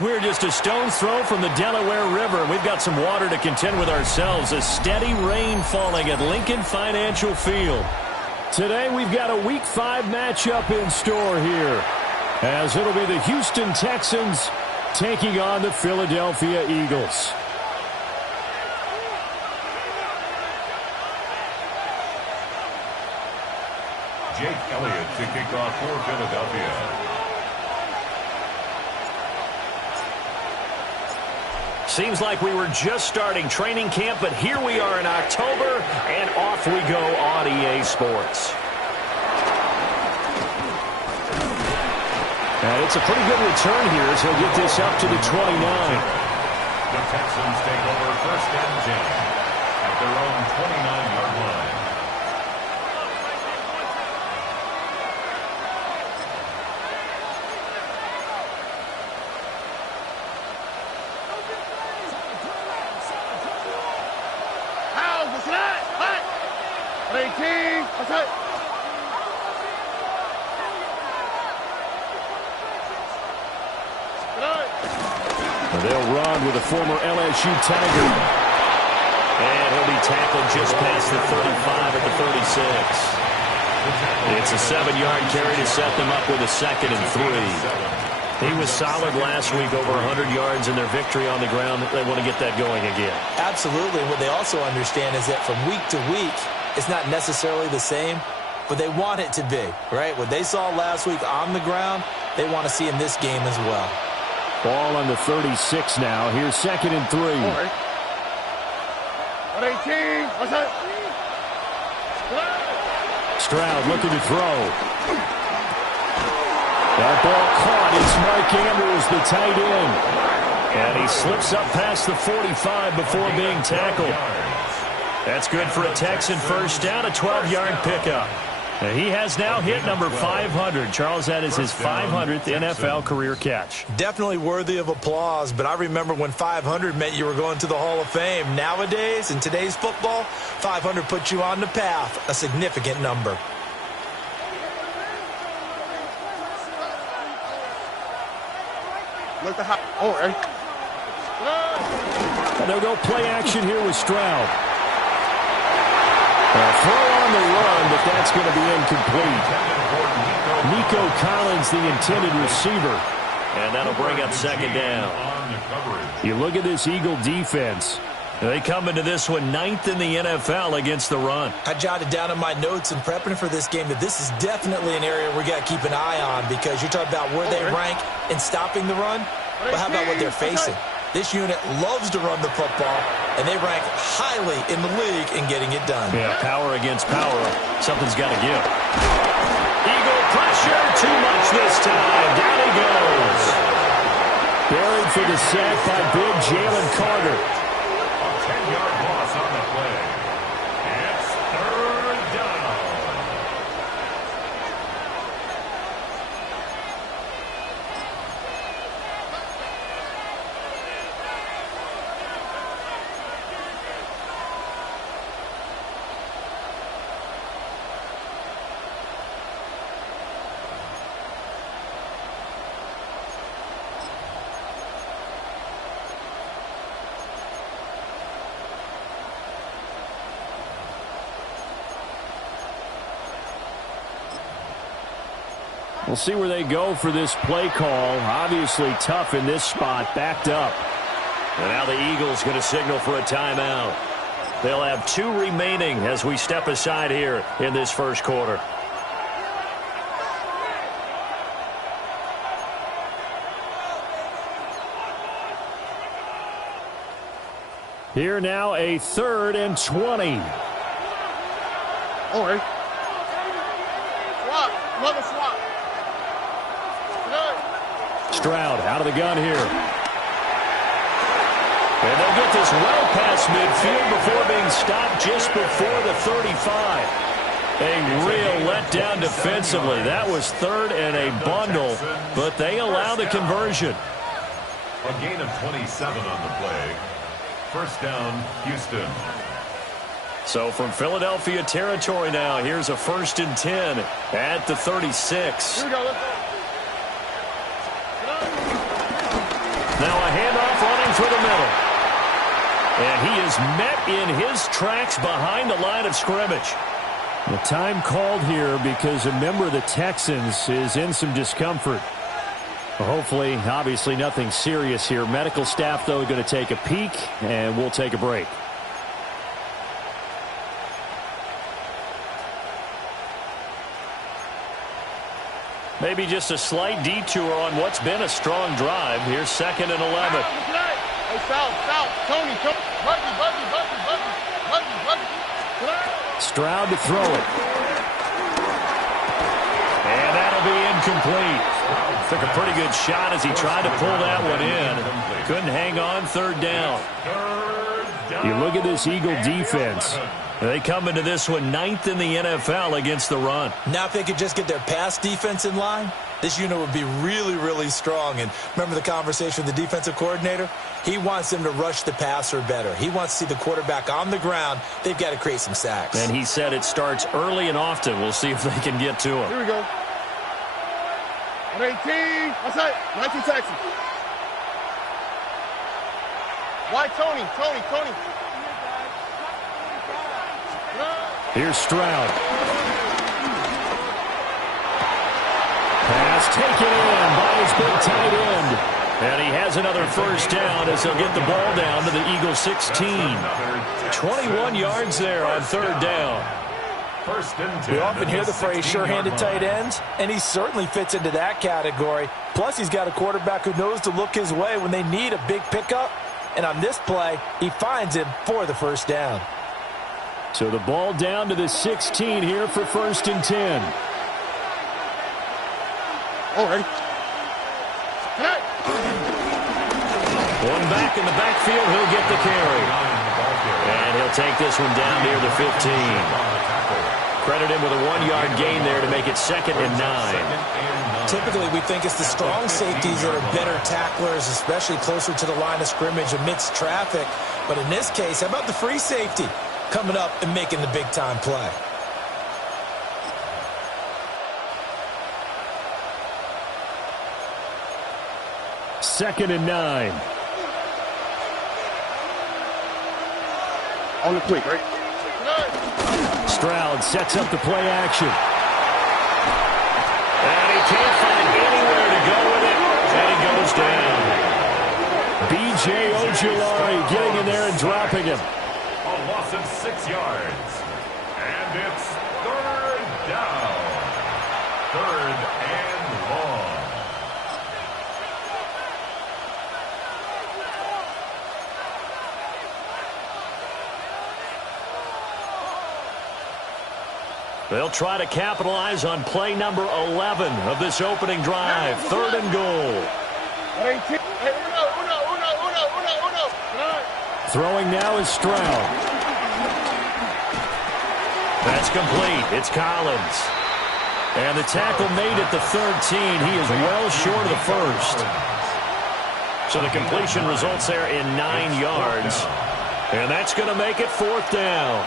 We're just a stone's throw from the Delaware River. We've got some water to contend with ourselves. A steady rain falling at Lincoln Financial Field. Today we've got a Week 5 matchup in store here, as it'll be the Houston Texans taking on the Philadelphia Eagles. Jake Elliott to kick off for Philadelphia. Seems like we were just starting training camp, but here we are in October, and off we go on EA Sports. And it's a pretty good return here as he'll get this up to the 29. The Texans take over 1st and 10 at their own 29-yard line. They'll run with a former LSU Tiger. And he'll be tackled just past the 35 at the 36. It's a 7-yard carry to set them up with a 2nd and 3. He was solid last week, over 100 yards in their victory on the ground. They want to get that going again. Absolutely. What they also understand is that from week to week, it's not necessarily the same, but they want it to be, right? What they saw last week on the ground, they want to see in this game as well. Ball on the 36 now. Here's 2nd and 3. 118. What's that? Stroud looking to throw. That ball caught. It's Mark Andrews, the tight end. And he slips up past the 45 before being tackled. That's good for a Texan first down, a 12-yard pickup. And he has now hit number 500. Charles, that is his 500th NFL career catch. Definitely worthy of applause, but I remember when 500 meant you were going to the Hall of Fame. Nowadays, in today's football, 500 puts you on the path, a significant number. Look at how. Oh, hey. And they'll go play action here with Stroud. Throw on the run, but that's going to be incomplete. Nico Collins, the intended receiver. And that'll bring up 2nd down. You look at this Eagle defense. They come into this one 9th in the NFL against the run. I jotted down in my notes in prepping for this game that this is definitely an area we got to keep an eye on, because you're talking about where they rank in stopping the run. But how about what they're facing? This unit loves to run the football, and they rank highly in the league in getting it done. Yeah, power against power. Something's got to give. Eagle pressure, too much this time. Down he goes. Buried for the sack by big Jalen Carter. A 10-yard loss on the play. It's 3rd down. We'll see where they go for this play call. Obviously tough in this spot, backed up. And now the Eagles going to signal for a timeout. They'll have 2 remaining as we step aside here in this first quarter. Here now a 3rd and 20. Oh, hey. Swap. Another swap. Stroud out of the gun here. And they'll get this well past midfield before being stopped just before the 35. A real letdown defensively. That was 3rd and a bundle, but they allow the conversion. A gain of 27 on the play. 1st down, Houston. So from Philadelphia territory now, here's a 1st and 10 at the 36. Here we go. Let's go. Now a handoff running through the middle. And he is met in his tracks behind the line of scrimmage. The time called here because a member of the Texans is in some discomfort. Hopefully, obviously nothing serious here. Medical staff, though, going to take a peek, and we'll take a break. Maybe just a slight detour on what's been a strong drive. Here's 2nd and 11. Hey, foul. Tony. Stroud to throw it. And that'll be incomplete. Took a pretty good shot as he tried to pull that one in. Couldn't hang on. 3rd down. You look at this Eagle defense. They come into this one 9th in the NFL against the run. Now if they could just get their pass defense in line, this unit would be really, really strong. And remember the conversation with the defensive coordinator? He wants them to rush the passer better. He wants to see the quarterback on the ground. They've got to create some sacks. And he said it starts early and often. We'll see if they can get to him. Here we go. 118. Outside. 19 Texans. Why Tony? Here's Stroud. Pass taken in by his big tight end. And he has another 1st down as he'll get the ball down to the Eagles 16. 21 yards there on 3rd down. We often hear the phrase sure-handed tight ends, and he certainly fits into that category. Plus, he's got a quarterback who knows to look his way when they need a big pickup. And on this play, he finds him for the 1st down. So the ball down to the 16 here for 1st and 10. All right. One back in the backfield, he'll get the carry. And he'll take this one down near the 15. Credit him with a 1-yard gain there to make it 2nd and 9. Typically, we think it's the strong safeties that are better tacklers, especially closer to the line of scrimmage amidst traffic. But in this case, how about the free safety coming up and making the big-time play? Second and 9. On the quick, right? Stroud sets up the play action. And he can't find anywhere to go with it, and he goes down. B.J. Ojulari getting in there and dropping him. A loss of 6 yards. And it's 3rd down. 3rd and long. They'll try to capitalize on play number 11 of this opening drive. 3rd and goal. Throwing now is Stroud. That's complete. It's Collins. And the tackle made at the 13. He is well short of the 1st. So the completion results there in 9 yards. And that's going to make it 4th down.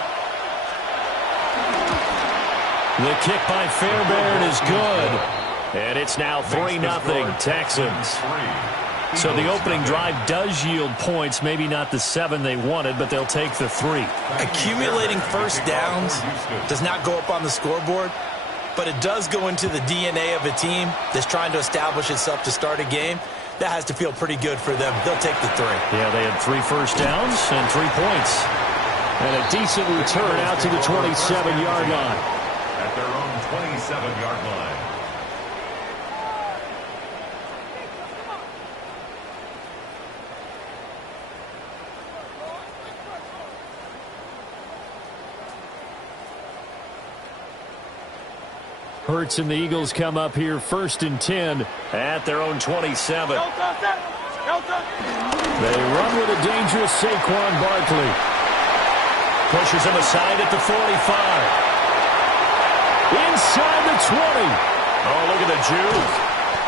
The kick by Fairbairn is good. And it's now 3-0 Texans. So the opening drive does yield points. Maybe not the 7 they wanted, but they'll take the 3. Accumulating 1st downs does not go up on the scoreboard, but it does go into the DNA of a team that's trying to establish itself to start a game. That has to feel pretty good for them. They'll take the 3. Yeah, they had 3 first downs and 3 points. And a decent return out to the 27-yard line. At their own 27-yard line. Hurts and the Eagles come up here 1st and 10 at their own 27. They run with a dangerous Saquon Barkley. Pushes him aside at the 45. Inside the 20. Oh, look at the juke.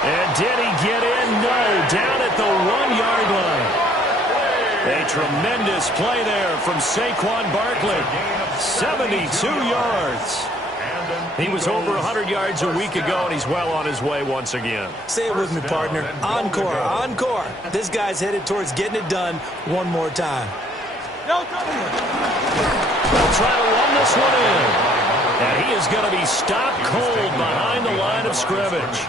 And did he get in? No, down at the 1-yard line. A tremendous play there from Saquon Barkley. 72 yards. And He was over 100 yards a week ago, and he's well on his way once again. Say it with me, partner. Encore, encore. This guy's headed towards getting it done one more time. They'll try to run this one in. And he is going to be stopped cold behind the line of scrimmage.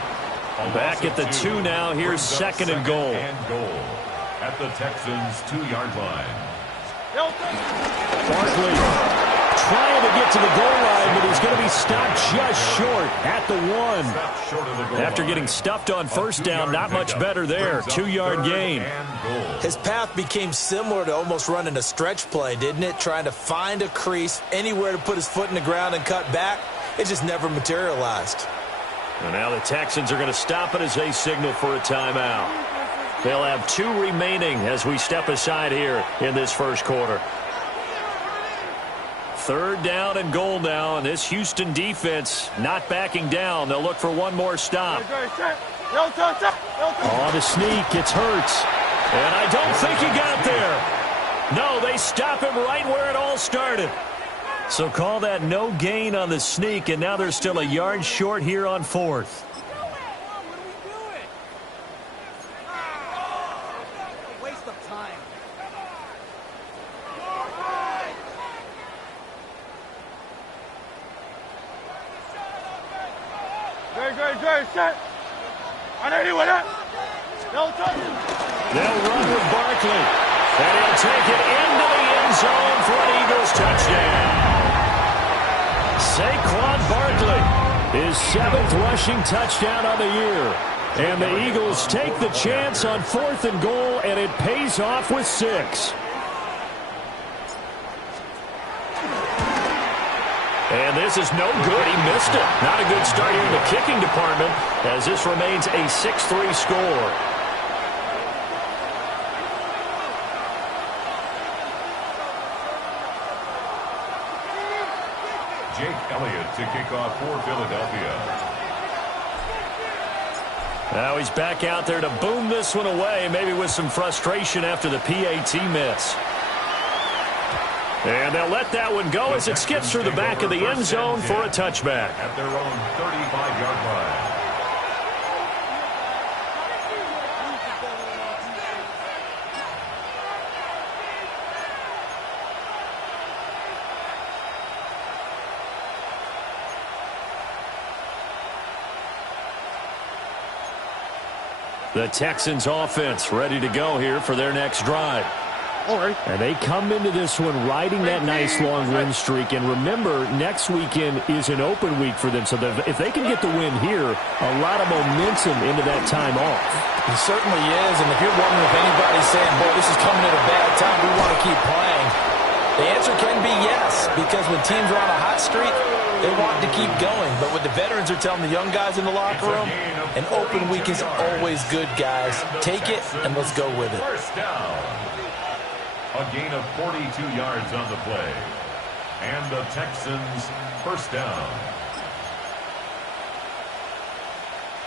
Back at the 2 now. Here's second and goal. At the Texans' 2-yard line. Barkley trying to get to the goal line, but he's going to be stopped just short at the 1. After getting stuffed on first down, not much better there. 2-yard gain. His path became similar to almost running a stretch play, didn't it? Trying to find a crease, anywhere to put his foot in the ground and cut back. It just never materialized. And now the Texans are going to stop it as they signal for a timeout. They'll have 2 remaining as we step aside here in this first quarter. 3rd down and goal now, and this Houston defense not backing down. They'll look for one more stop. On the sneak, it's Hurts. And I don't think he got there. No, they stop him right where it all started. So call that no gain on the sneak, and now they're still a yard short here on 4th. They'll run with Barkley. And he'll take it into the end zone for an Eagles touchdown. Saquon Barkley, his 7th rushing touchdown on the year. And the Eagles take the chance on 4th and goal, and it pays off with 6. And this is no good. He missed it. Not a good start here in the kicking department, as this remains a 6-3 score. Jake Elliott to kick off for Philadelphia. Now he's back out there to boom this one away, maybe with some frustration after the PAT miss. And they'll let that one go as it skips through the back of the end zone for a touchback. At their own 35-yard line. The Texans offense ready to go here for their next drive. And they come into this one riding that nice long win streak. And remember, next weekend is an open week for them. So if they can get the win here, a lot of momentum into that time off. It certainly is. And if you're wondering if anybody's saying, boy, this is coming at a bad time, we want to keep playing, the answer can be yes. Because when teams are on a hot streak, they want to keep going. But what the veterans are telling the young guys in the locker room, an open week is always good, guys. Take it and let's go with it. First down. A gain of 42 yards on the play. And the Texans first down.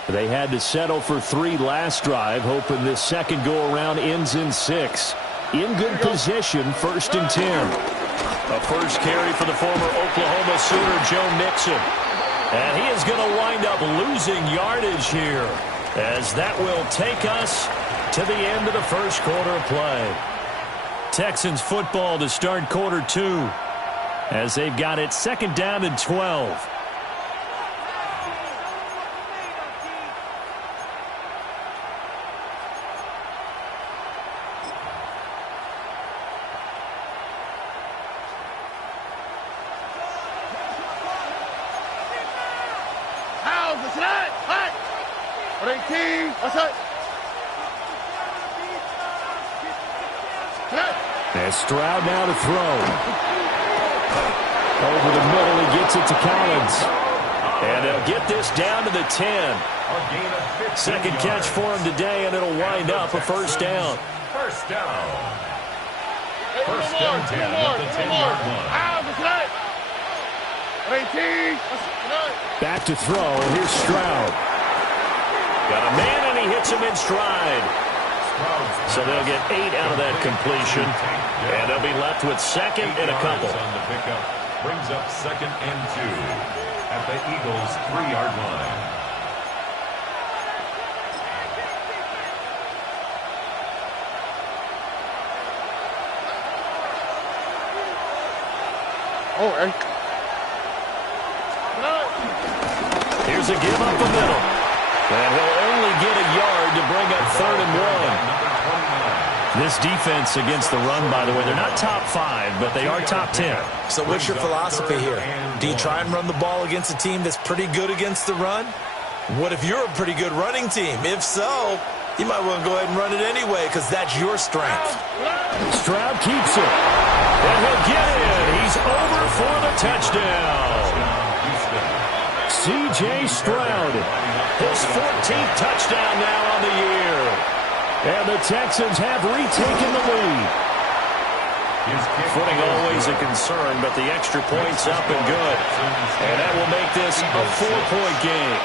They had to settle for 3 last drive, hoping this second go-around ends in 6. In good position, 1st and 10. A first carry for the former Oklahoma Sooner, Joe Mixon. And he is going to wind up losing yardage here, as that will take us to the end of the first quarter of play. Texans football to start quarter 2, as they've got it 2nd down and 12. And Stroud now to throw. Over the middle, he gets it to Collins. And they'll get this down to the 10. Second catch for him today, and it'll wind up a first down. First down. First down 10 at the 10-yard line. Back to throw. Here's Stroud. Got a man, and he hits him in stride. So they'll get 8 out of that completion. And they'll be left with 2nd and a couple. On the pickup brings up 2nd and 2. at the Eagles' 3-yard line. All right. Here's a give up the middle. And he'll only get a yard to bring up 3rd and 1. This defense against the run, by the way, they're not top 5, but they are top 10. So what's your philosophy here? Do you try and run the ball against a team that's pretty good against the run? What if you're a pretty good running team? If so, you might want to go ahead and run it anyway because that's your strength. Stroud keeps it. And he'll get it. He's over for the touchdown. C.J. Stroud. His 14th touchdown now on the year. And the Texans have retaken the lead. Footing always a concern, but the extra point's up and good. And that will make this a 4-point game.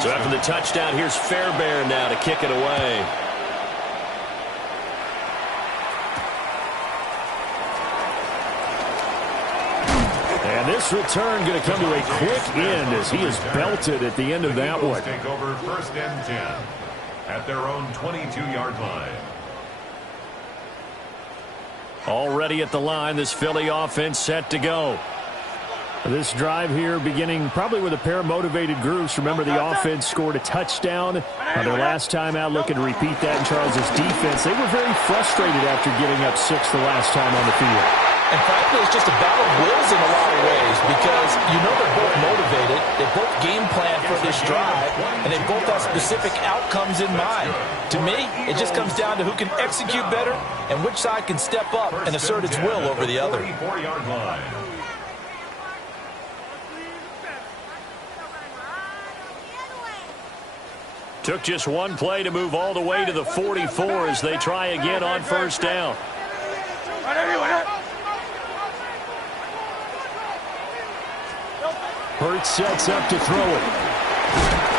So after the touchdown, here's Fairbairn now to kick it away. And this return going to come to a quick end as he is belted at the end of that one. Take over 1st and 10 at their own 22-yard line. Already at the line, this Philly offense set to go. This drive here beginning probably with a pair of motivated groups. Remember, the offense scored a touchdown on their last time out. Looking to repeat that in Charles' defense. They were very frustrated after giving up 6 the last time on the field. And frankly, it's just a battle of wills in a lot of ways because you know they're both motivated. They both game plan for this drive, and they both have specific outcomes in mind. To me, it just comes down to who can execute better and which side can step up and assert its will over the other. 34-yard line. Took just one play to move all the way to the 44 as they try again on 1st down. Hurts sets up to throw it.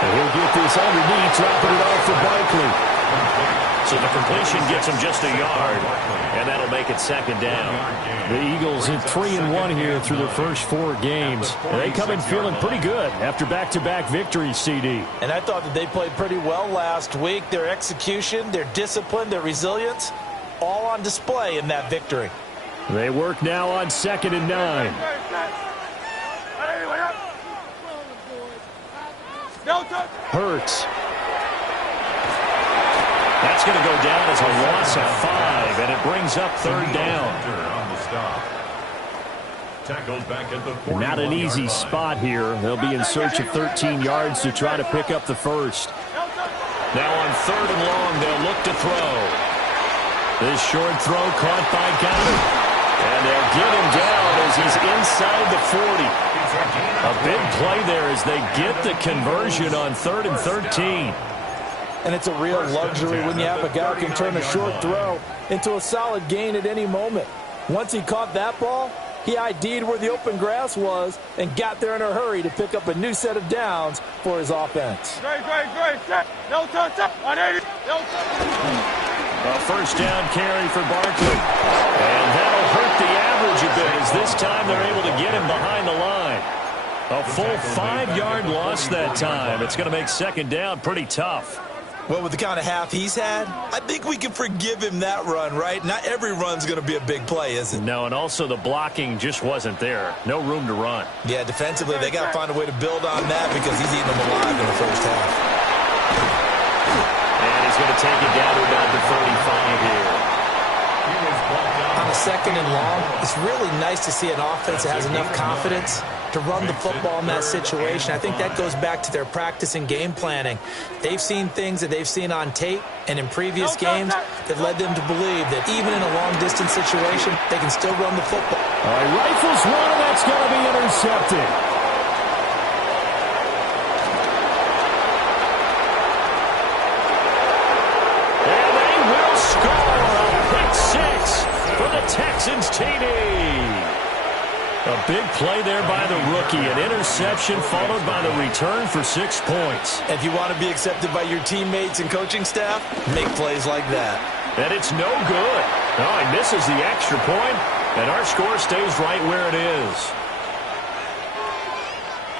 And he'll get this underneath, dropping it off for Barkley. So the completion gets him just a yard, and that'll make it 2nd down. The Eagles in 3-1 here through their first 4 games. And they come in feeling pretty good after back-to-back victories, CD. And I thought that they played pretty well last week. Their execution, their discipline, their resilience, all on display in that victory. They work now on 2nd and 9. Hurts. That's going to go down as a loss of 5, and it brings up 3rd down. Not an easy spot here. They'll be in search of 13 yards to try to pick up the first. Now on 3rd and long, they'll look to throw. This short throw caught by Goddard. And they'll get him down as he's inside the 40. A big play there as they get the conversion on 3rd and 13. And it's a real luxury when you have a guy who can turn a short throw into a solid gain at any moment. Once he caught that ball, he ID'd where the open grass was and got there in a hurry to pick up a new set of downs for his offense. A 1st down carry for Barkley. And that'll hurt the average a bit as this time they're able to get him behind the line. A full 5-yard loss that time. It's going to make 2nd down pretty tough. Well, with the kind of half he's had, I think we can forgive him that run, right? Not every run's going to be a big play, is it? No, and also the blocking just wasn't there. No room to run. Yeah, defensively, they got to find a way to build on that because he's eating them alive in the first half. And he's going to take it down to about the 35 here. On a 2nd and long, it's really nice to see an offense that has enough confidence to run the football in that situation. I think that goes back to their practice and game planning. They've seen things that they've seen on tape and in previous games that led them to believe that even in a long-distance situation, they can still run the football. All right, rifles one, and that's going to be intercepted. And they will score a pick 6 for the Texans TD. A big play there by the rookie. An interception followed by the return for 6 points. If you want to be accepted by your teammates and coaching staff, make plays like that. And it's no good. Oh, he misses the extra point. And our score stays right where it is.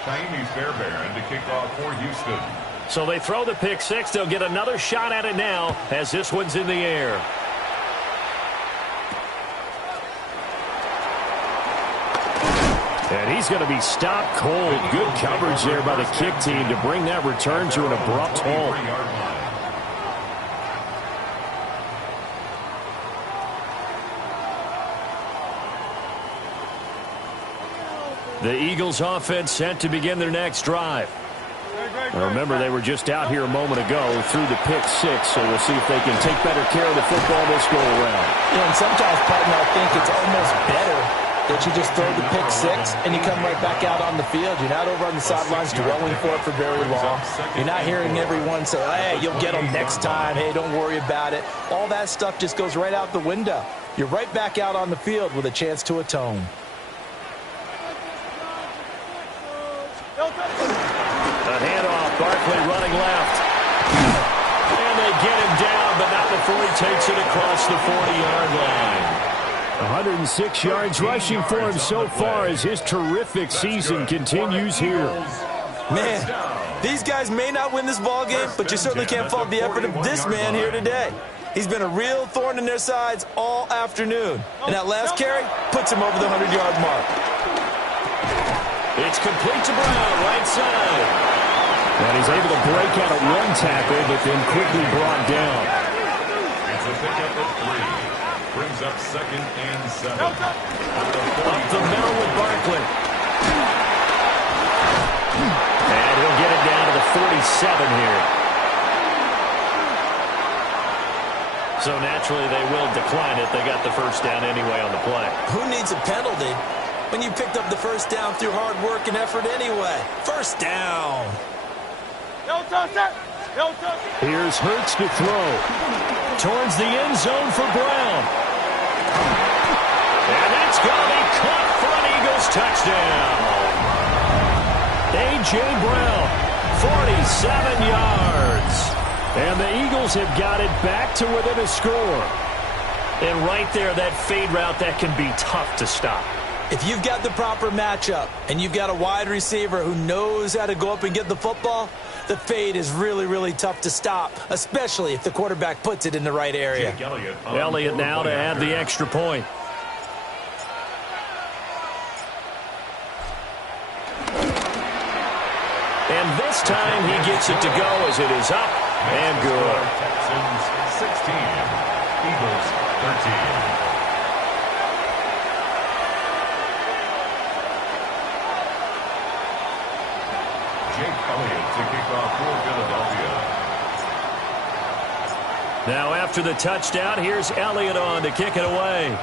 Taimi Fairbairn to kick off for Houston. So they throw the pick six. They'll get another shot at it now as this one's in the air. And he's going to be stopped cold. Good coverage there by the kick team to bring that return to an abrupt halt. The Eagles offense set to begin their next drive. Now remember, they were just out here a moment ago through the pick six, so we'll see if they can take better care of the football this go around. Yeah, and sometimes, partner, I think it's almost better that you just throw the pick six and you come right back out on the field. You're not over on the sidelines dwelling for it for very long. You're not hearing everyone say, hey, you'll get them next time. Hey, don't worry about it. All that stuff just goes right out the window. You're right back out on the field with a chance to atone. A handoff, Barkley running left. And they get him down, but not before he takes it across the 40-yard line. 106 yards rushing for him so far as his terrific season continues here. Man, these guys may not win this ball game, but you certainly can't fault the effort of this man here today. He's been a real thorn in their sides all afternoon. And that last carry puts him over the 100-yard mark. It's complete to Brown, right side. And he's able to break out of one tackle, but then quickly brought down. It's a pickup of 3. Brings up 2nd and 7. Up the middle with Barkley. And he'll get it down to the 47 here. So naturally they will decline it. They got the first down anyway on the play. Who needs a penalty when you picked up the first down through hard work and effort anyway? First down. Here's Hurts to throw. Towards the end zone for Brown. And that's going to be caught for an Eagles touchdown. A.J. Brown, 47 yards. And the Eagles have got it back to within a score. And right there, that fade route, that can be tough to stop. If you've got the proper matchup and you've got a wide receiver who knows how to go up and get the football, the fade is really, really tough to stop, especially if the quarterback puts it in the right area. Elliott now to add the extra point. And this time he gets it to go as it is up and good. Texans 16, Eagles 13. To kick off for Philadelphia. Now after the touchdown, here's Elliott on to kick it away.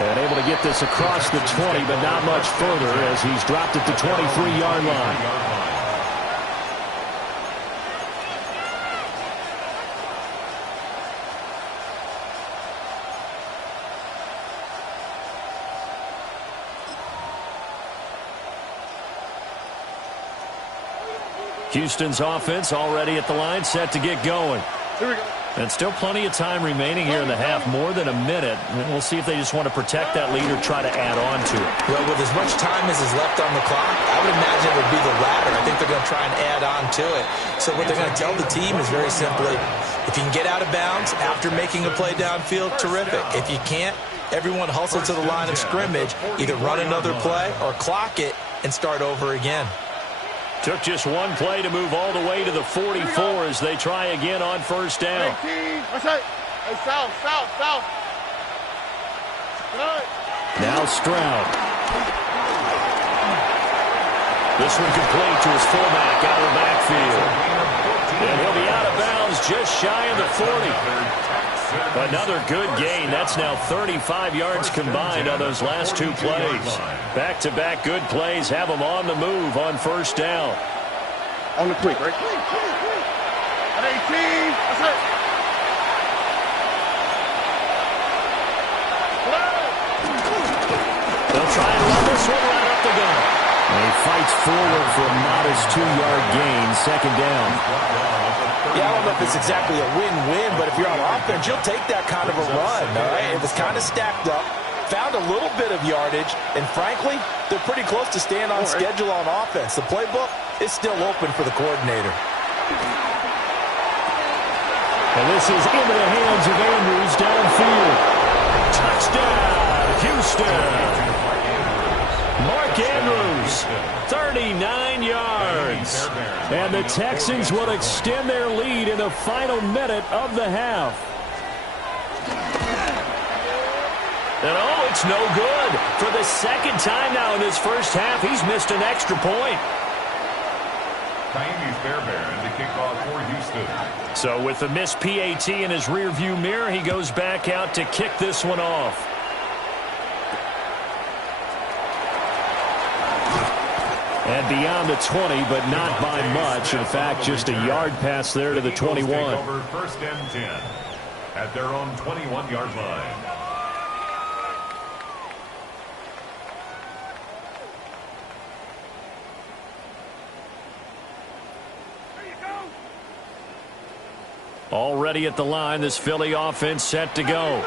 And able to get this across the 20, but not much further as he's dropped at the 23-yard line. Houston's offense already at the line, set to get going. Here we go. And still plenty of time remaining here in the half, more than a minute. And we'll see if they just want to protect that lead or try to add on to it. Well, with as much time as is left on the clock, I would imagine it would be the latter. I think they're going to try and add on to it. So what they're going to tell the team is very simply, if you can get out of bounds after making a play downfield, terrific. If you can't, everyone hustle to the line of scrimmage, either run another play or clock it and start over again. Took just one play to move all the way to the 44 as they try again on first down. Hey, south. Now Stroud. This one complete to his fullback out of the backfield. And he'll be out of bounds just shy of the 40. Another good gain. That's now 35 yards combined on those last two plays. Back-to-back good plays have them on the move on first down. On the quick, right? At 18. That's it. They'll try and run this one right up the gut. And he fights forward for a modest 2-yard gain, second down. Yeah, I don't know if it's exactly a win-win, but if you're on offense, you'll take that kind of a run, all right? It was kind of stacked up, found a little bit of yardage, and frankly, they're pretty close to staying on schedule on offense. The playbook is still open for the coordinator. And this is into the hands of Andrews downfield. Touchdown, Houston. Mark Andrews, 39 yards. And the Texans will extend their lead in the final minute of the half. And oh, it's no good. For the second time now in this first half, he's missed an extra point. Kaimi Fairbairn to kick off for Houston. So with the missed PAT in his rearview mirror, he goes back out to kick this one off. And beyond the 20, but not by much. In fact, just a yard pass there to the 21. Over first and 10 at their own 21-yard line. Already at the line, this Philly offense set to go.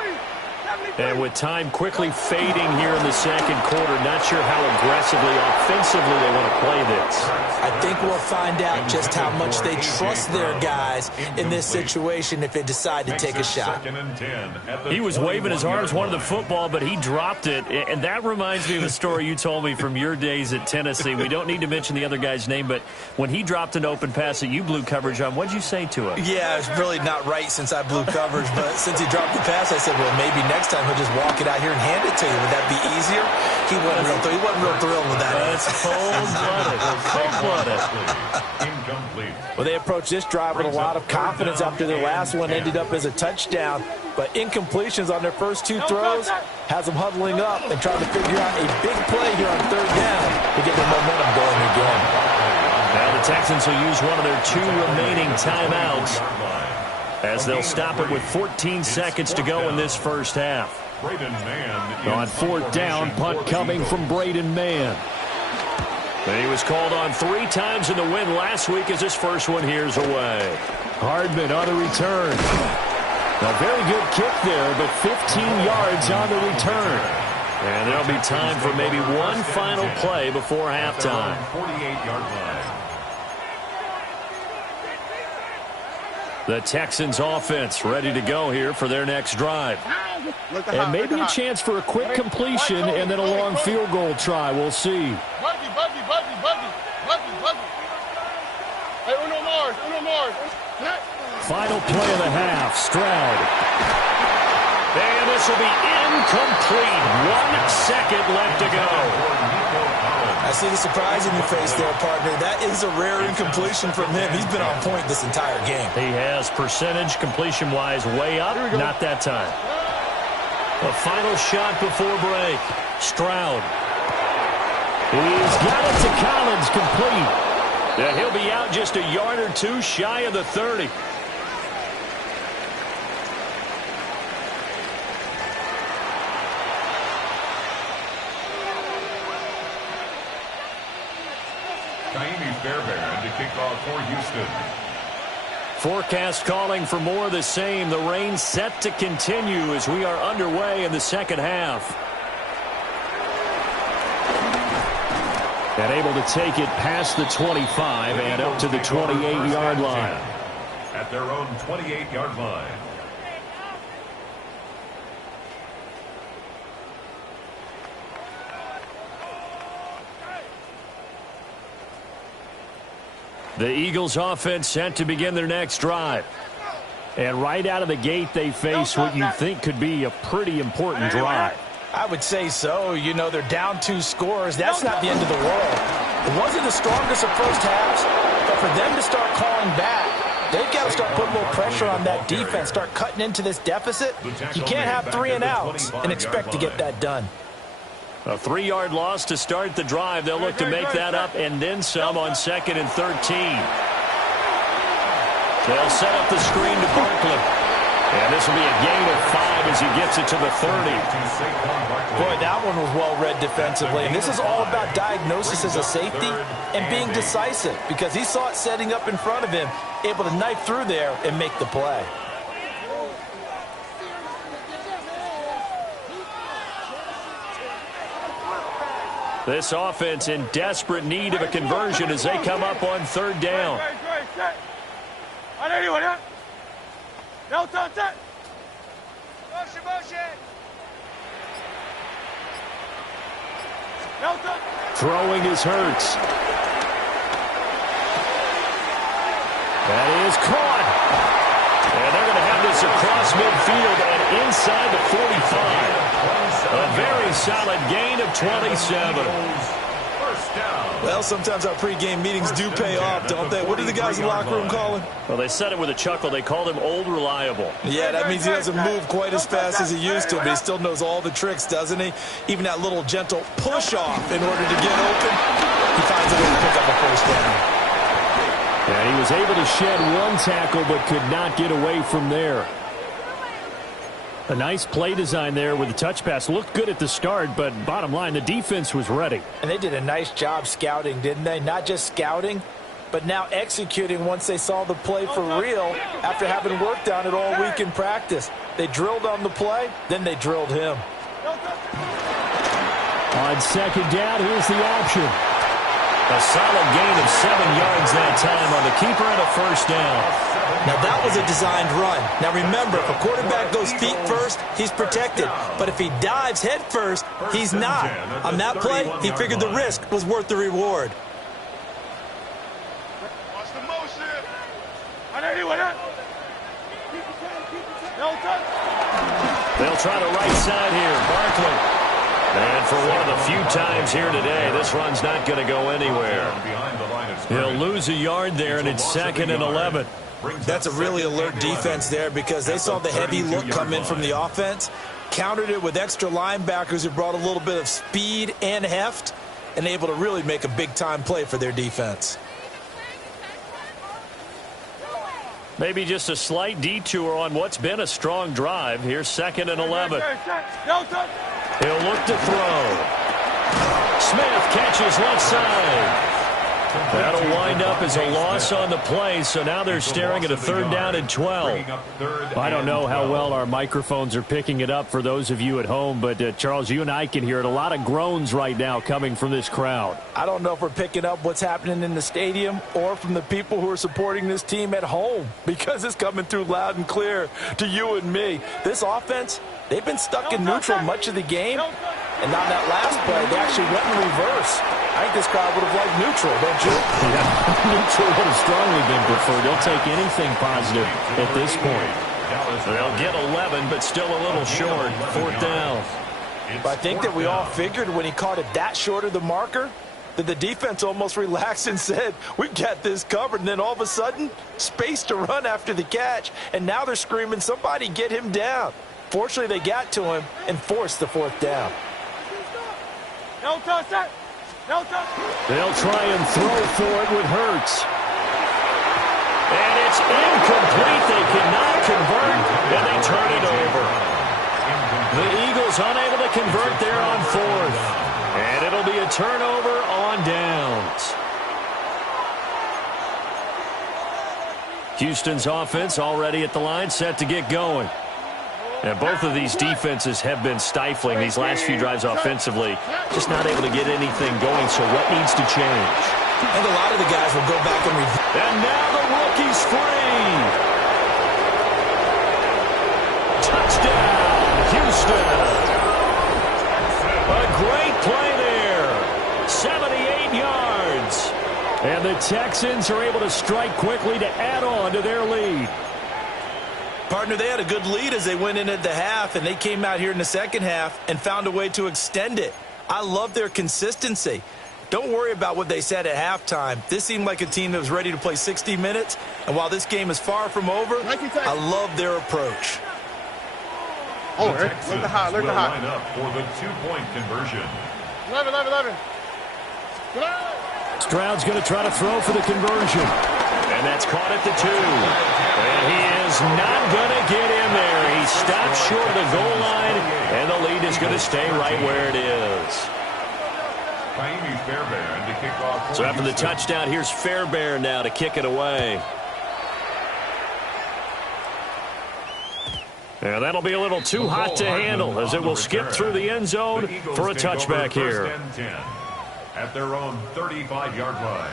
And with time quickly fading here in the second quarter, not sure how aggressively, offensively they want to play this. I think we'll find out just how much they trust their guys in this situation if they decide to take a shot. He was waving his arms, wanted the football, but he dropped it. And that reminds me of a story you told me from your days at Tennessee. We don't need to mention the other guy's name, but when he dropped an open pass that you blew coverage on, what did you say to him? Yeah, it's really not right since I blew coverage, but since he dropped the pass, I said, well, maybe next time he'll just walk it out here and hand it to you. Would that be easier? He wasn't real thrilled with that. That's cold-blooded. Incomplete. Well, they approached this drive with a lot of confidence after their last one ended up as a touchdown. But incompletions on their first two throws has them huddling up and trying to figure out a big play here on third down to get their momentum going again. Now the Texans will use one of their two remaining timeouts as they'll stop it with 14 seconds to go in this first half. On fourth down, punt coming from Braden Mann. And he was called on 3 times in the win last week as his first one here's away. Hardman on the return. A very good kick there, but 15 yards on the return. And there'll be time for maybe one final play before halftime. 48-yard line. The Texans offense ready to go here for their next drive. And maybe a chance for a quick completion and then a long field goal try. We'll see. Hey, Uno Mars. Final play of the half, Stroud. And this will be incomplete. 1 second left to go. I see the surprise in your face there, partner. That is a rare incompletion from him. He's been on point this entire game. He has percentage completion-wise way up. Not that time. A final shot before break. Stroud. He's got it to Collins, complete. And he'll be out just a yard or two shy of the 30. Kaimi Fairbairn to kick off for Houston. Forecast calling for more of the same. The rain set to continue as we are underway in the second half. And able to take it past the 25 and up to the 28-yard line. At their own 28-yard line. The Eagles offense set to begin their next drive. And right out of the gate, they face what you think could be a pretty important drive. I would say so. You know, they're down 2 scores. That's not the end of the world. It wasn't the strongest of first halves, but for them to start calling back, they've got to start putting a little pressure on that defense, start cutting into this deficit. You can't have 3 and outs and expect to get that done. A 3-yard loss to start the drive. They'll look to make that up and then some on 2nd and 13. They'll set up the screen to Barkley. And this will be a gain of 5 as he gets it to the 30. Boy, that one was well-read defensively. And this is all about diagnosis as a safety and being decisive, because he saw it setting up in front of him, able to knife through there and make the play. This offense in desperate need of a conversion as they come up on 3rd down. Throwing is Hurts. That is caught. And they're going to have this across midfield and inside the 45. A very solid gain of 27. Well, sometimes our pregame meetings do pay off, don't they? What do the guys in the locker room call him? Well, they said it with a chuckle. They called him Old Reliable. Yeah, that means he doesn't move quite as fast as he used to, but he still knows all the tricks, doesn't he? Even that little gentle push-off in order to get open, he finds a way to pick up a first down. And he was able to shed one tackle but could not get away from there. A nice play design there with the touch pass. Looked good at the start, but bottom line, the defense was ready. And they did a nice job scouting, didn't they? Not just scouting, but now executing once they saw the play for real after having worked on it all week in practice. They drilled on the play, then they drilled him. On 2nd down, here's the option. A solid gain of 7 yards that time on the keeper and a first down. Now, that was a designed run. Now, remember, if a quarterback goes feet first, he's protected. But if he dives head first, he's not. On that play, he figured the risk was worth the reward. Watch the motion. They'll try the right side here. Barkley. And for one of the few times here today, this run's not going to go anywhere. He'll lose a yard there, and it's 2nd and 11. That's a really alert defense there, because they saw the heavy look come in from the offense, countered it with extra linebackers who brought a little bit of speed and heft, and able to really make a big-time play for their defense. Maybe just a slight detour on what's been a strong drive. Here's 2nd and 11. He'll look to throw. Smith catches left side. That'll wind up as a loss on the play, so now they're staring at a 3rd down and 12. I don't know how well our microphones are picking it up for those of you at home, but Charles, you and I can hear it. A lot of groans right now coming from this crowd. I don't know if we're picking up what's happening in the stadium or from the people who are supporting this team at home, because it's coming through loud and clear to you and me. This offense, they've been stuck in neutral much of the game, and on that last play, they actually went in reverse. I think this crowd would have liked neutral, don't you? Yeah, neutral would have strongly been preferred. They'll take anything positive at this point. They'll get 11, but still a little short. 4th down. But I think that we all figured when he caught it that short of the marker that the defense almost relaxed and said, we got this covered. And then all of a sudden, space to run after the catch. And now they're screaming, somebody get him down. Fortunately, they got to him and forced the 4th down. They'll try and throw for it with Hurts. And it's incomplete. They cannot convert, and they turn it over. The Eagles unable to convert there on 4th. And it'll be a turnover on downs. Houston's offense already at the line, set to get going. And both of these defenses have been stifling these last few drives offensively. Just not able to get anything going, so what needs to change? I think a lot of the guys will go back and review. And now the rookie's free. Touchdown, Houston. A great play there. 78 yards. And the Texans are able to strike quickly to add on to their lead. Partner, they had a good lead as they went in at the half, and they came out here in the second half and found a way to extend it. I love their consistency. Don't worry about what they said at halftime. This seemed like a team that was ready to play 60 minutes, and while this game is far from over, I love their approach. Oh, look the high, look the high. Line up for the 2-point conversion. 11. Stroud's going to try to throw for the conversion. And that's caught at the 2. And he is not going to get in there. short of the goal line, and the lead is going to stay right where it is. So after the touchdown, here's Fairbairn now to kick it away. And that'll be a little too hot to handle as it will skip through the end zone for a touchback here. At their own 35-yard line.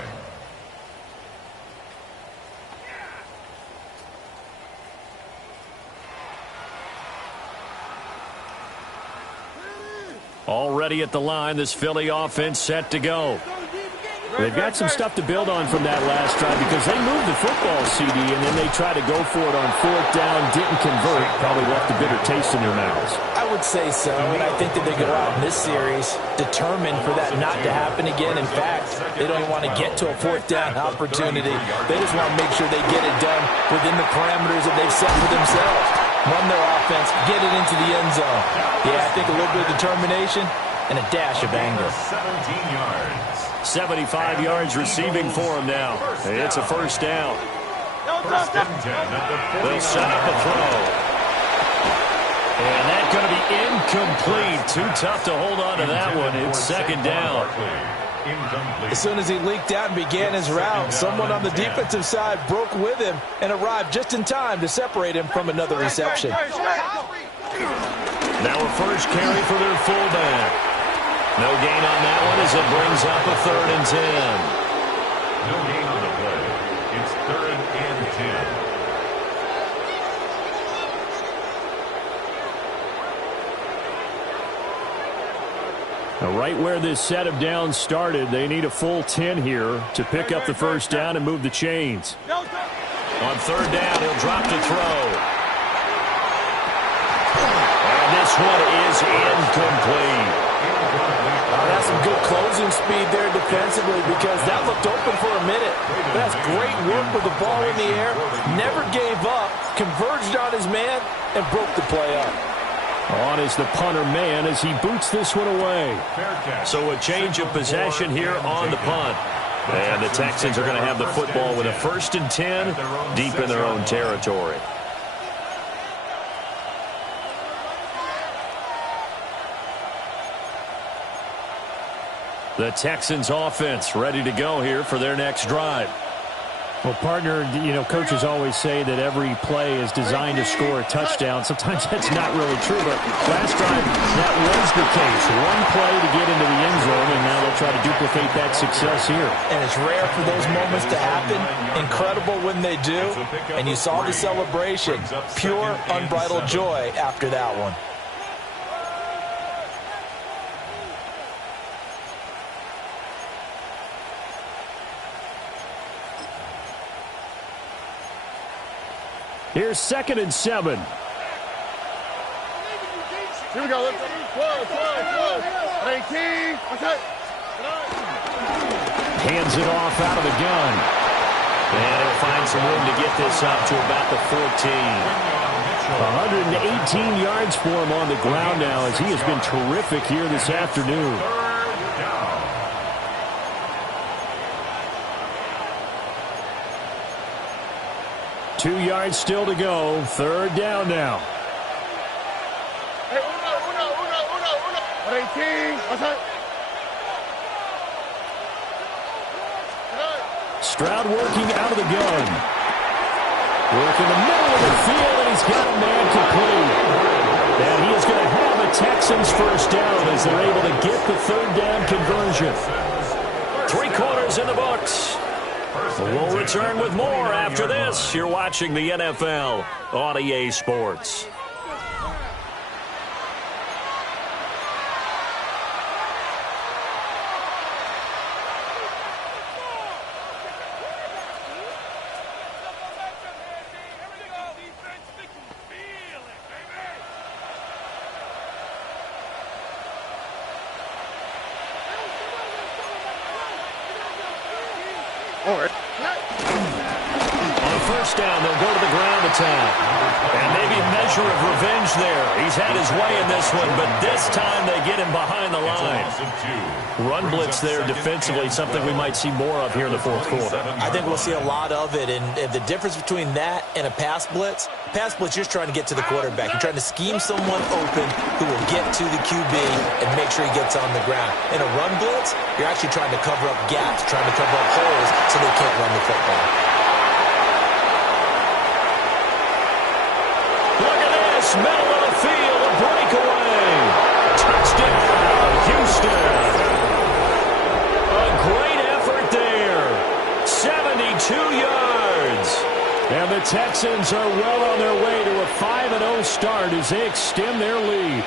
Already at the line, this Philly offense set to go. They've got some stuff to build on from that last drive because they moved the football, CD, and then they tried to go for it on fourth down, didn't convert, probably left a bitter taste in their mouths. I would say so, and I think that they go out in this series determined for that not to happen again. In fact, they don't even want to get to a fourth down opportunity. They just want to make sure they get it done within the parameters that they've set for themselves. Run their offense, get it into the end zone. Yeah, I think a little bit of determination and a dash of anger. 17 yards. 75 yards receiving for him now. It's a first down. They'll set up a throw. And that's going to be incomplete. Too tough to hold on to that one. It's second down. As soon as he leaked out and began his route, someone on the defensive side broke with him and arrived just in time to separate him from another reception. Now a first carry for their fullback. No gain on that one as it brings up a 3rd and 10. No gain on the play. It's 3rd and 10. Now, right where this set of downs started, they need a full 10 here to pick up the first down and move the chains. On 3rd down, he'll drop to throw. And this one is incomplete. That's some good closing speed there defensively because that looked open for a minute. That's great work with the ball in the air. Never gave up, converged on his man, and broke the play up. On is the punter man as he boots this one away. So a change of possession here on the punt. And the Texans are going to have the football with a 1st and 10 deep in their own territory. The Texans offense ready to go here for their next drive. Well, partner, you know, coaches always say that every play is designed to score a touchdown. Sometimes that's not really true, but last drive, that was the case. One play to get into the end zone, and now they'll try to duplicate that success here. And it's rare for those moments to happen. Incredible when they do. And you saw the celebration. Pure, unbridled joy after that one. Here's 2nd and 7. Here we go. Let's close. 18. Okay. Hands it off out of the gun. And he'll find some room to get this up to about the 14. 118 yards for him on the ground now as he has been terrific here this afternoon. 2 yards still to go. 3rd down now. Hey, uno. 18. Okay. Stroud working out of the gun. Working the middle of the field, and he's got a man complete. And he is going to have a Texans first down as they're able to get the 3rd down conversion. 3 quarters in the books. We'll return with more after this. You're watching the NFL on EA Sports. first down. They'll go to the ground attack. And maybe a measure of revenge there. He's had his way in this one, but this time they get him behind the line. Run blitz there defensively, something we might see more of here in the fourth quarter. I think we'll see a lot of it, and the difference between that and a pass blitz, you're just trying to get to the quarterback. You're trying to scheme someone open who will get to the QB and make sure he gets on the ground. In a run blitz, you're actually trying to cover up gaps, trying to cover up holes so they can't run the football. Look at this, middle of the field, a breakaway. Touchdown, Houston. A great effort there. 72 yards. And the Texans are well on their way to a 5-0 start as they extend their lead.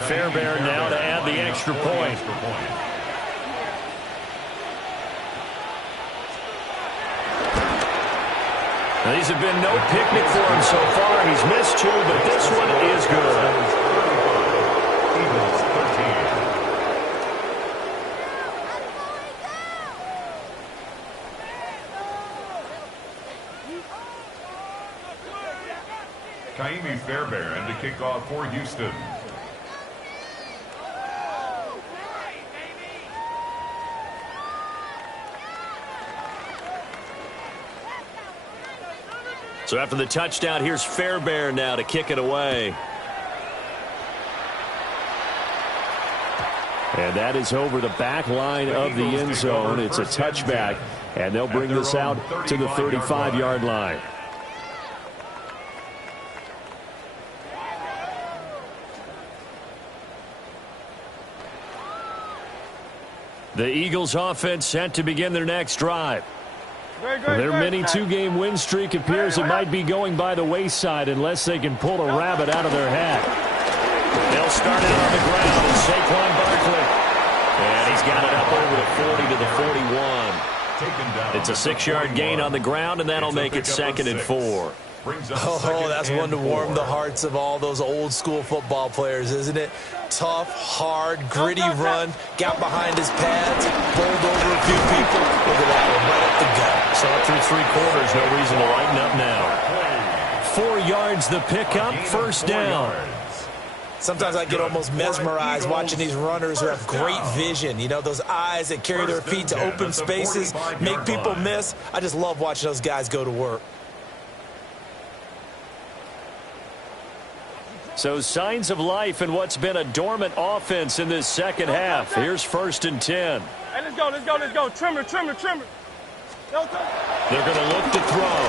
Fairbairn now to add the extra point. Now, these have been no picnic for him so far. He's missed two, but this one is good. Kaimi Fairbairn to kick off for Houston. So after the touchdown, here's Fairbairn now to kick it away. And that is over the back line of the end zone. It's a touchback, and they'll bring this out to the 35-yard line. The Eagles offense set to begin their next drive. Their mini two-game win streak appears it might be going by the wayside unless they can pull a rabbit out of their hat. They'll start out on the ground and Saquon Barkley. And he's got it up over the 40 to the 41. It's a 6-yard gain on the ground, and that'll make it 2nd and 4. Oh, that's one to warm the hearts of all those old-school football players, isn't it? Tough, hard, gritty run, got behind his pads, bowled over a few people. Look at that one, right up the gut. So up through 3 quarters, no reason to lighten up now. 4 yards the pickup, first down. Sometimes I get almost mesmerized watching these runners who have great vision. You know, those eyes that carry their feet to open spaces, make people miss. I just love watching those guys go to work. So signs of life in what's been a dormant offense in this second half. Here's 1st and 10. Hey, let's go, let's go, let's go. Trimmer, trimmer, trimmer. They're going to look to throw.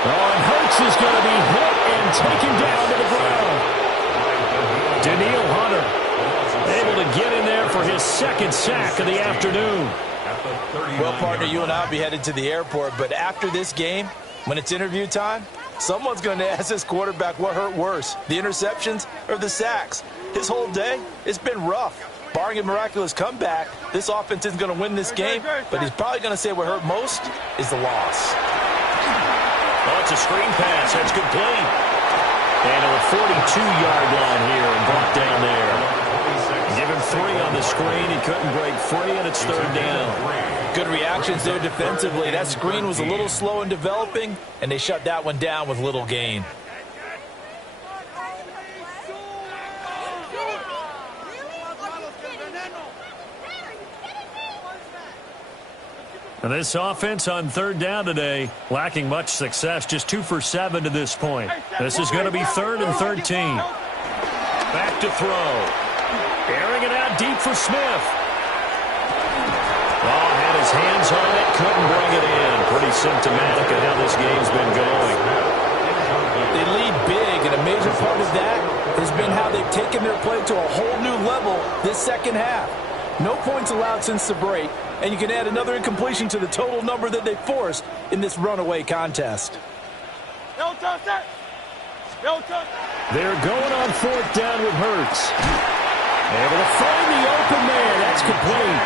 Oh, and Hurts is going to be hit and taken down to the ground. Daniil Hunter able to get in there for his 2nd sack of the afternoon. Well, partner, you and I will be headed to the airport, but after this game, when it's interview time, someone's going to ask this quarterback what hurt worse, the interceptions or the sacks. His whole day, it's been rough. Barring a miraculous comeback, this offense isn't going to win this game, but he's probably going to say what hurt most is the loss. Oh, it's a screen pass. That's complete. And on the 42-yard line here and brought down there. Give him 3 on the screen. He couldn't break free, and it's 3rd down. Good reactions there defensively. That screen was a little slow in developing, and they shut that one down with little gain. And this offense on 3rd down today, lacking much success, just 2 for 7 to this point. This is going to be 3rd and 13. Back to throw. Airing it out deep for Smith. Oh, had his hands on it, couldn't bring it in. Pretty symptomatic of how this game's been going. They lead big, and a major part of that has been how they've taken their play to a whole new level this second half. No points allowed since the break, and you can add another incompletion to the total number that they forced in this runaway contest. They're going on 4th down with Hurts. Able to find the open man. That's complete.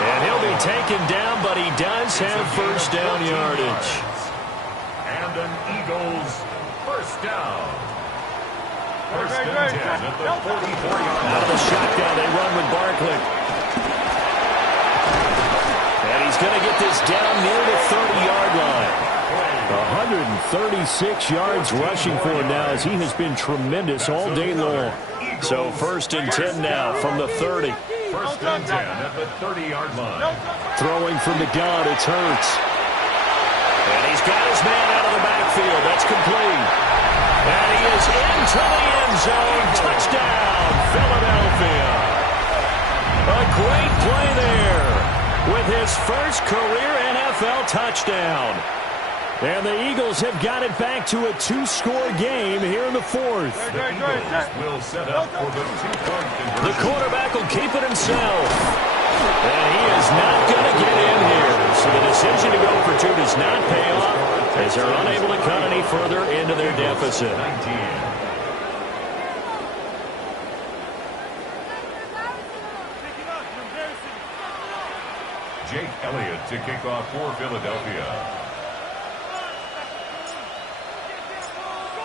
And he'll be taken down, but he does have first down yardage. And an Eagles first down. First and 10 at the 44-yard line. Out of the shotgun, they run with Barkley. And he's going to get this down near the 30-yard line. 136 yards rushing for him now as he has been tremendous all day long. So first and 10 now from the 30. First and 10 at the 30-yard line. Throwing from the gun, it's Hurts. And he's got his man out of the backfield. That's complete. And he is into the end zone. Touchdown, Philadelphia. A great play there with his first career NFL touchdown. And the Eagles have got it back to a two-score game here in the fourth. The Eagles will set up for the two-point conversion. The quarterback will keep it himself. And he is not going to get in here. So the decision to go for two does not pay off as they're unable to cut any further into their deficit. 19. Jake Elliott to kick off for Philadelphia.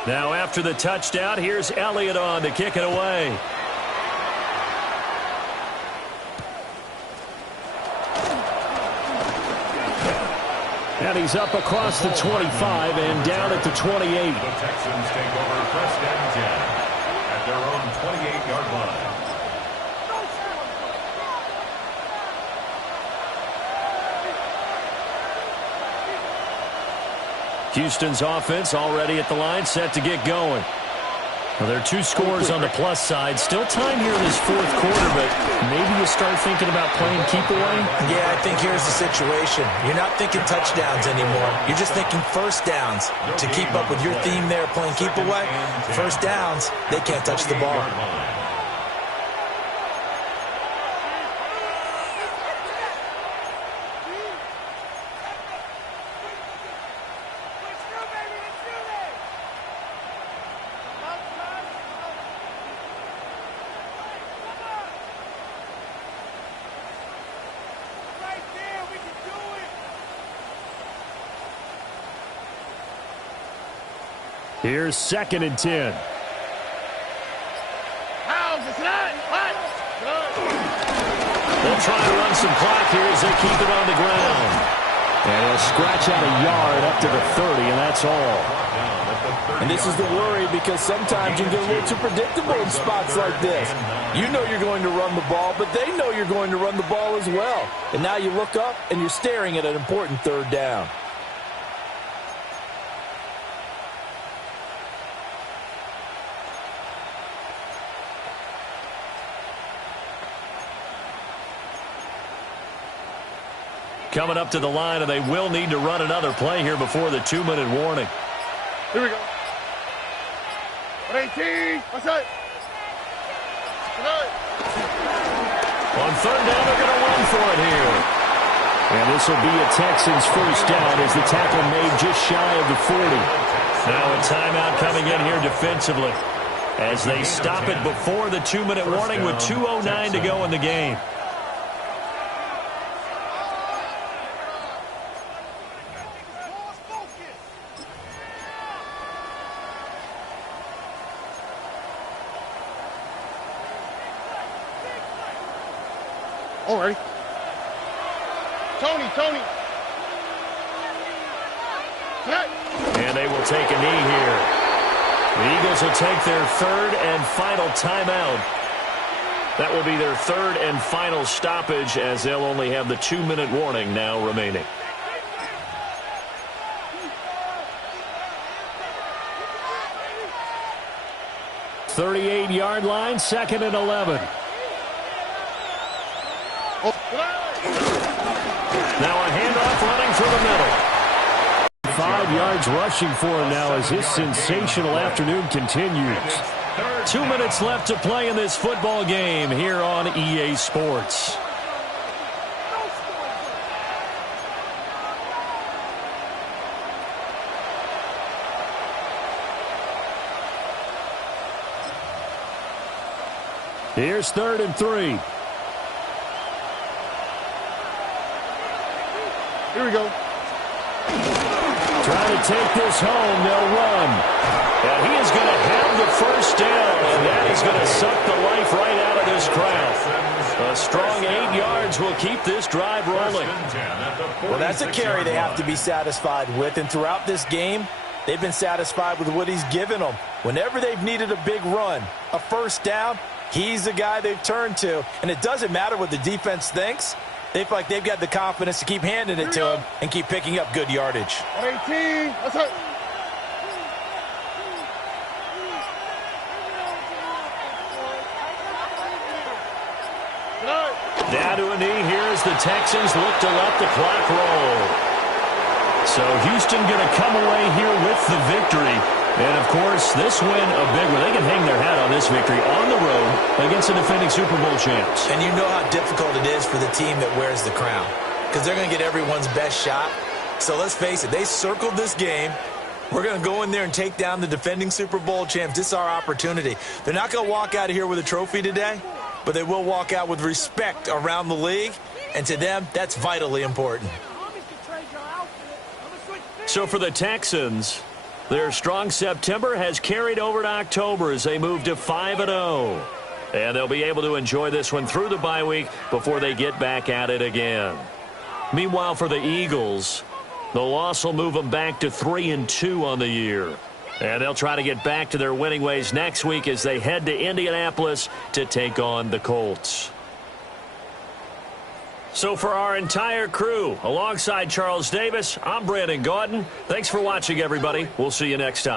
Now after the touchdown, here's Elliott on to kick it away. And he's up across the 25 and down at the 28. The Texans take over first and 10 at their own 28-yard line. Houston's offense already at the line, set to get going. Well, there are two scores on the plus side. Still time here in this fourth quarter, but maybe you start thinking about playing keep away? Yeah, I think here's the situation. You're not thinking touchdowns anymore. You're just thinking first downs. To keep up with your theme there, playing keep away, first downs, they can't touch the ball. Here's second and 10. They'll try to run some clock here as they keep it on the ground. And he'll scratch out a yard up to the 30, and that's all. And this is the worry because sometimes you get a little too predictable in spots like this. You know you're going to run the ball, but they know you're going to run the ball as well. And now you look up and you're staring at an important third down. Coming up to the line, and they will need to run another play here before the 2-minute warning. Here we go. 18. What's up? On third down, they're going to run for it here. And this will be a Texans first down as the tackle made just shy of the 40. Now a timeout coming in here defensively as they stop it before the 2-minute warning with 2:09 to go in the game. All right. Tony. And they will take a knee here. The Eagles will take their third and final timeout. That will be their third and final stoppage as they'll only have the 2-minute warning now remaining. .38-yard line, second and 11. Now a handoff running through the middle. 5 yards rushing for him now as his sensational afternoon continues. 2 minutes left to play in this football game here on EA Sports. Here's third and 3. Here we go. Trying to take this home. They'll run. And he is going to have the first first down, and that is going to suck the life right out of this crowd. A strong 8 yards will keep this drive rolling. Well, that's a carry they have to be satisfied with, and throughout this game, they've been satisfied with what he's given them. Whenever they've needed a big run, a first down, he's the guy they've turned to. And it doesn't matter what the defense thinks. They feel like they've got the confidence to keep handing it to him and keep picking up good yardage. 18. That's it. Down to a knee here as the Texans look to let the clock roll. So Houston going to come away here with the victory. And, of course, this win a big one. They can hang their hat on this victory on the road against the defending Super Bowl champs. And you know how difficult it is for the team that wears the crown, because they're going to get everyone's best shot. So let's face it, they circled this game. We're going to go in there and take down the defending Super Bowl champs. This is our opportunity. They're not going to walk out of here with a trophy today, but they will walk out with respect around the league. And to them, that's vitally important. So for the Texans, their strong September has carried over to October as they move to 5-0. And they'll be able to enjoy this one through the bye week before they get back at it again. Meanwhile, for the Eagles, the loss will move them back to 3-2 on the year. And they'll try to get back to their winning ways next week as they head to Indianapolis to take on the Colts. So for our entire crew, alongside Charles Davis, I'm Brandon Gaudin. Thanks for watching, everybody. We'll see you next time.